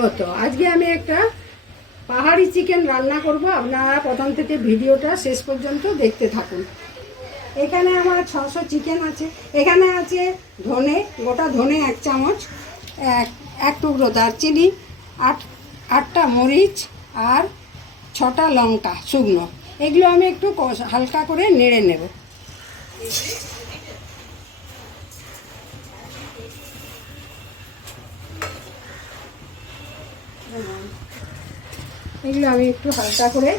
স্বাগত। আজকে আমি একটা পাহাড়ি চিকেন রান্না করব। আপনারা প্রথম থেকে ভিডিওটা শেষ পর্যন্ত দেখতে থাকুন। এখানে আমার 600 চিকেন আছে। এখানে আছে ধনে, গোটা ধনে 1 চামচ, এক টুকরো দারচিনি, আটটা মরিচ আর 6টা লঙ্কা শুকনো। এগুলো আমি একটু হালকা করে নেড়ে নেব। এগুলো আমি একটু হালকা করে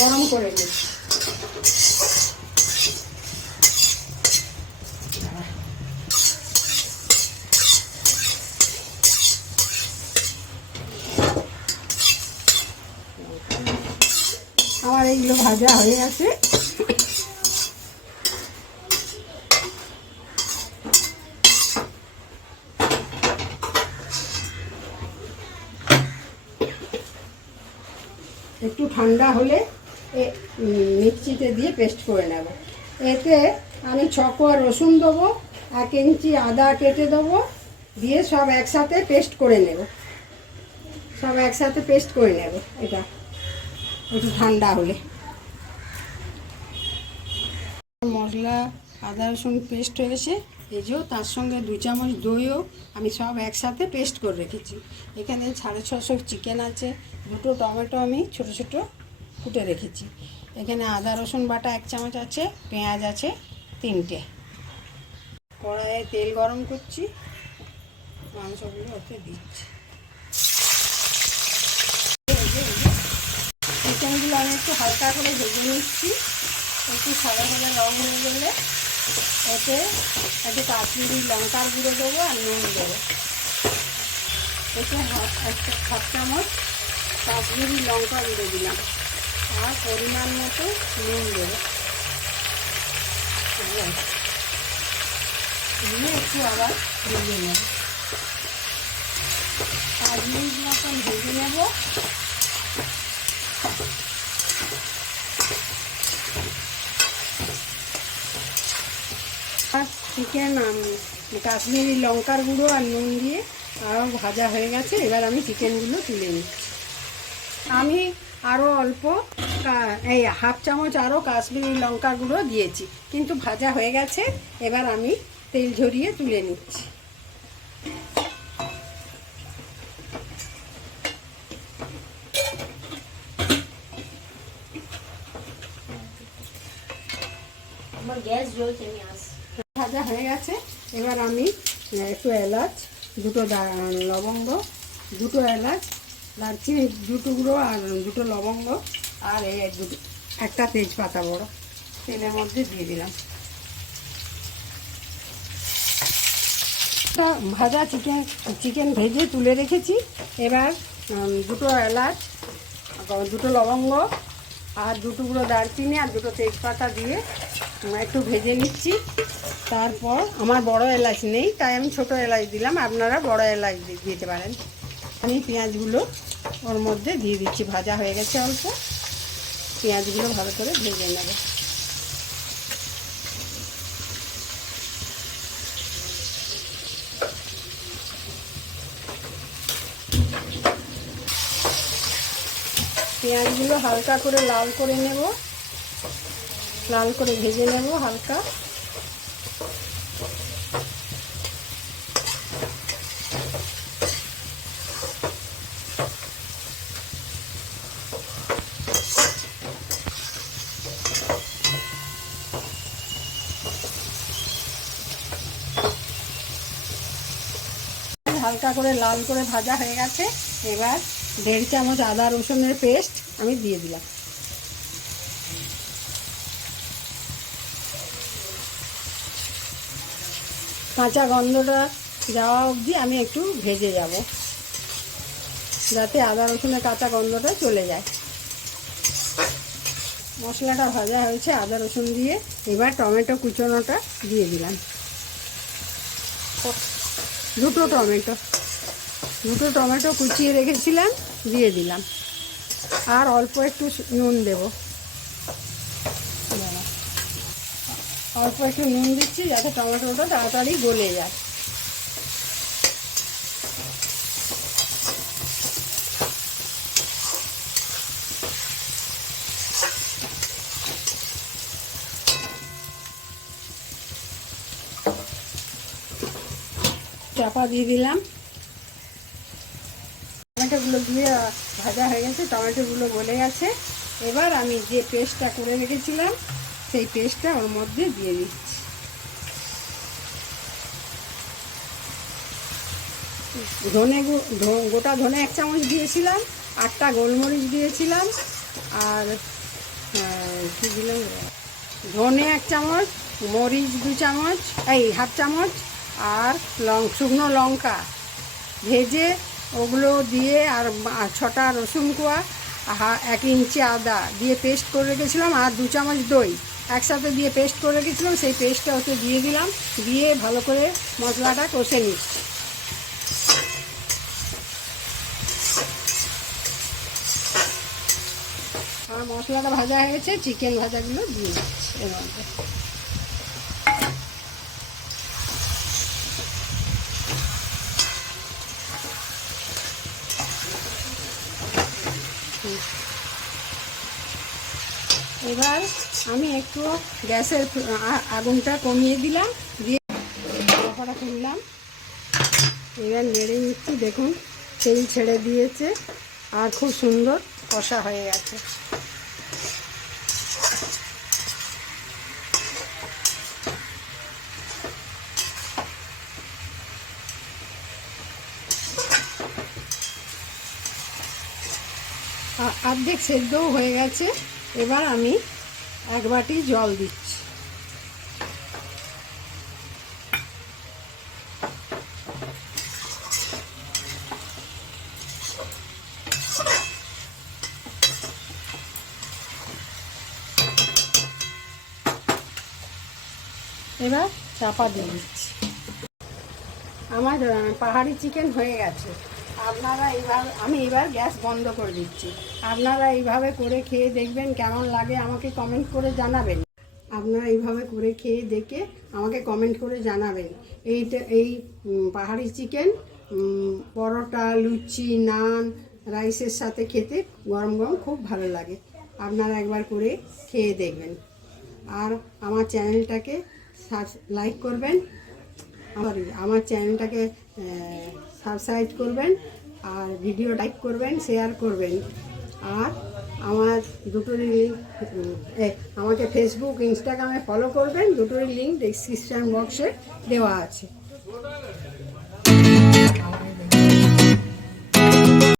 গরম করে নিই। আমার এইগুলো ভাজা হয়ে গেছে। একটু ঠান্ডা হলে মিক্সিতে দিয়ে পেস্ট করে নেব। এতে আমি 6 কোয়া রসুন দেবো, 1 ইঞ্চি আদা কেটে দেবো, দিয়ে সব একসাথে পেস্ট করে নেব। এটা একটু ঠান্ডা হলে। মশলা আদা রসুন পেস্ট হয়েছে। এই যে তার সঙ্গে 2 চামচ দইও আমি সব একসাথে পেস্ট করে রেখেছি। এখানে 650 চিকেন আছে, 2টো টমেটো আমি ছোট ছোট কুটে রেখেছি। এখানে আদা রসুন বাটা 1 চামচ আছে, পেঁয়াজ আছে 3টে। কড়াইয়ে তেল গরম করছি, মাংসগুলো ওতে দিচ্ছি। চিকেনগুলো আমি একটু হালকা করে ভেজে নিচ্ছি। একটু সাদা সাদা রং হয়ে গেলে এতে একটু কাশ্মীরি লঙ্কার গুঁড়ো দেবো আর নুন দেবো। এতে হাফ চামচ কাশ্মীরি লঙ্কা গুঁড়ো দিলাম আর পরিমাণ মতো নুন দেবো। দিয়ে একটু আবার ভেজে নেব। 5 মিনিট মতন ভেজে নেব। চিকেন কাশ্মীরি লঙ্কার গুঁড়ো আর নুন দিয়ে আরও ভাজা হয়ে গেছে। এবার আমি চিকেনগুলো তুলে নিচ্ছি। আমি আরও অল্প এই হাফ চামচ আরও কাশ্মীরি লঙ্কার গুঁড়ো দিয়েছি, কিন্তু ভাজা হয়ে গেছে। এবার আমি তেল ঝরিয়ে তুলে নিচ্ছি। গ্যাস জ্বলছে, ভাজা হয়ে গেছে। এবার আমি একটু এলাচ, 2টো লবঙ্গ, 2টো এলাচ, দারচিনি 2 টুকরো আর 2টো লবঙ্গ আর একটা তেজপাতা বড় তেলের মধ্যে দিয়ে দিলাম। ভাজা চিকেন ভেজে তুলে রেখেছি। এবার 2টো এলাচ, 2টো লবঙ্গ আর 2 টুকরো দারচিনি আর 2টো তেজপাতা দিয়ে একটু ভেজে নিচ্ছি। তারপর আমার বড় এলাচ নেই, তাই আমি ছোট এলাচ দিলাম। আপনারা বড় এলাচ দিতে পারেন। আমি পেঁয়াজগুলো ওর মধ্যে দিয়ে দিচ্ছি। ভাজা হয়ে গেছে অল্প, পেঁয়াজগুলো ভালো করে ভেজে নেব। পেঁয়াজগুলো হালকা করে লাল করে নেব, লাল করে ভেজে নেব হালকা। হালকা করে লাল করে ভাজা হয়ে গেছে। এবার 1.5 চামচ আদা রসুনের পেস্ট আমি দিয়ে দিলাম। কাঁচা গন্ধটা যাওয়া অবধি আমি একটু ভেজে যাব, যাতে আদা রসুনের কাঁচা গন্ধটা চলে যায়। মশলাটা ভাজা হয়েছে আদা রসুন দিয়ে। এবার টমেটো কুচোনোটা দিয়ে দিলাম। 2টো টমেটো কুচিয়ে রেখেছিলাম, দিয়ে দিলাম। আর অল্প একটু নুন দেব, অল্প একটু নুন দিচ্ছি যাতে টমেটোটা তাড়াতাড়ি গলে যায়। চাপা দিয়ে দিলাম। টমেটোগুলো দিয়ে ভাজা হয়ে গেছে, টমেটোগুলো গলে গেছে। এবার আমি যে পেস্টটা করে রেখেছিলাম সেই পেস্টটা ওর মধ্যে দিয়ে দিচ্ছি। গোটা ধনে 1 চামচ দিয়েছিলাম, 8টা গোলমরিচ দিয়েছিলাম, আর কী দিলাম, ধনে 1 চামচ, মরিচ 2 চামচ, এই 1/2 চামচ, আর শুকনো লঙ্কা ভেজে ওগুলো দিয়ে, আর 6টা রসুন কোয়া, 1 ইঞ্চি আদা দিয়ে পেস্ট করে রেখেছিলাম, আর 2 চামচ দই একসাথে দিয়ে পেস্ট করে রেখেছিলাম। সেই পেস্টটা ওতে দিয়ে দিলাম, দিয়ে ভালো করে মশলাটা কষে নিচ্ছি। আমার মশলাটা ভাজা হয়ে গেছে, চিকেন ভাজাগুলো দিয়ে দিচ্ছি এর মধ্যে। এবার আমি একটু গ্যাসের আগুনটা কমিয়ে দিলাম, দিয়ে কড়াটা তুললাম। এবার নেড়ে নিচ্ছি, দেখুন তেল ছেড়ে দিয়েছে আর খুব সুন্দর কষা হয়ে গেছে। অর্ধেক সেদ্ধও হয়ে গেছে। এবার আমি 1 বাটি জল দিচ্ছি। এবার চাপা দিয়ে দিচ্ছি। আমার পাহাড়ি চিকেন হয়ে গেছে। আপনারা এইভাবে, আমি এবার গ্যাস বন্ধ করে দিচ্ছি। আপনারা এইভাবে করে খেয়ে দেখবেন, কেমন লাগে আমাকে কমেন্ট করে জানাবেন। আপনারা এইভাবে করে খেয়ে দেখে আমাকে কমেন্ট করে জানাবেন। এই পাহাড়ি চিকেন পরোটা, লুচি, নান, রাইসের সাথে খেতে গরম গরম খুব ভালো লাগে। আপনারা একবার করে খেয়ে দেখবেন। আর আমার চ্যানেলটাকে লাইক করবেন, আমার চ্যানেলটাকে সাবস্ক্রাইব করবেন, আর ভিডিও লাইক করবেন, শেয়ার করবেন। আর আমার দুটোরই লিঙ্ক, আমাকে ফেসবুক, ইনস্টাগ্রামে ফলো করবেন। দুটোরই লিঙ্ক ডেসক্রিপশন বক্সে দেওয়া আছে।